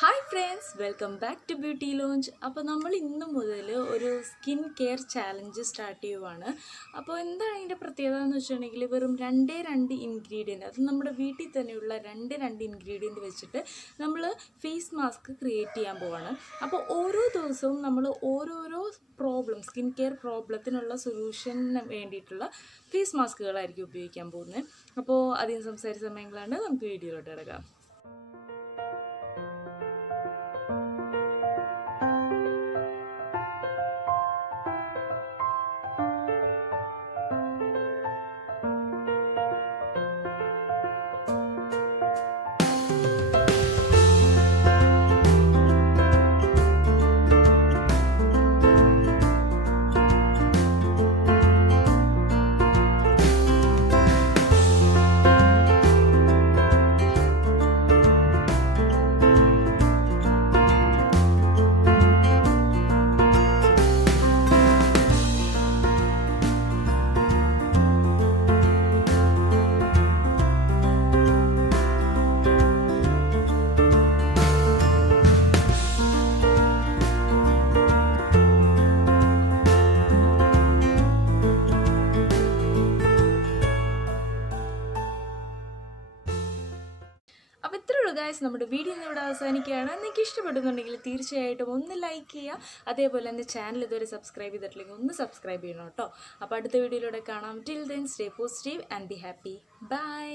Hi friends, welcome back to beauty lounge. അപ്പോൾ നമ്മൾ ഇന്ന് മുതൽ ഒരു സ്കിൻ കെയർ ചാലഞ്ച് സ്റ്റാർട്ട് ചെയ്യുവാണ്. അപ്പോൾ എന്താണ് അതിൻ്റെ പ്രത്യേകത എന്ന് വെച്ചിട്ടുണ്ടെങ്കിൽ വെറും രണ്ട് ഇൻഗ്രീഡിയൻറ്റ്, അത് നമ്മുടെ വീട്ടിൽ തന്നെയുള്ള രണ്ട് ഇൻഗ്രീഡിയൻറ്റ് വെച്ചിട്ട് നമ്മൾ ഫേസ് മാസ്ക് ക്രിയേറ്റ് ചെയ്യാൻ പോവാണ്. അപ്പോൾ ഓരോ ദിവസവും നമ്മൾ ഓരോരോ സ്കിൻ കെയർ പ്രോബ്ലത്തിനുള്ള സൊല്യൂഷന് വേണ്ടിയിട്ടുള്ള ഫേസ് മാസ്കുകളായിരിക്കും ഉപയോഗിക്കാൻ പോകുന്നത്. അപ്പോൾ അധികം സംസാരിച്ച സമയങ്ങളാണ്, നമുക്ക് വീഡിയോയിലോട്ട് കിടക്കാം. അപ്പോൾ ഇത്രയുള്ളൂ ഗൈസ്, നമ്മുടെ വീഡിയോ ഇന്ന് ഇവിടെ അവസാനിക്കുകയാണ്. നിങ്ങൾക്ക് ഇഷ്ടപ്പെടുന്നുണ്ടെങ്കിൽ തീർച്ചയായിട്ടും ഒന്ന് ലൈക്ക് ചെയ്യുക. അതേപോലെ എൻ്റെ ചാനൽ ഇതുവരെ സബ്സ്ക്രൈബ് ചെയ്തിട്ടില്ലെങ്കിൽ ഒന്ന് സബ്സ്ക്രൈബ് ചെയ്യണം കേട്ടോ. അപ്പോൾ അടുത്ത വീഡിയോയിലൂടെ കാണാം. Till then stay positive and be happy. By.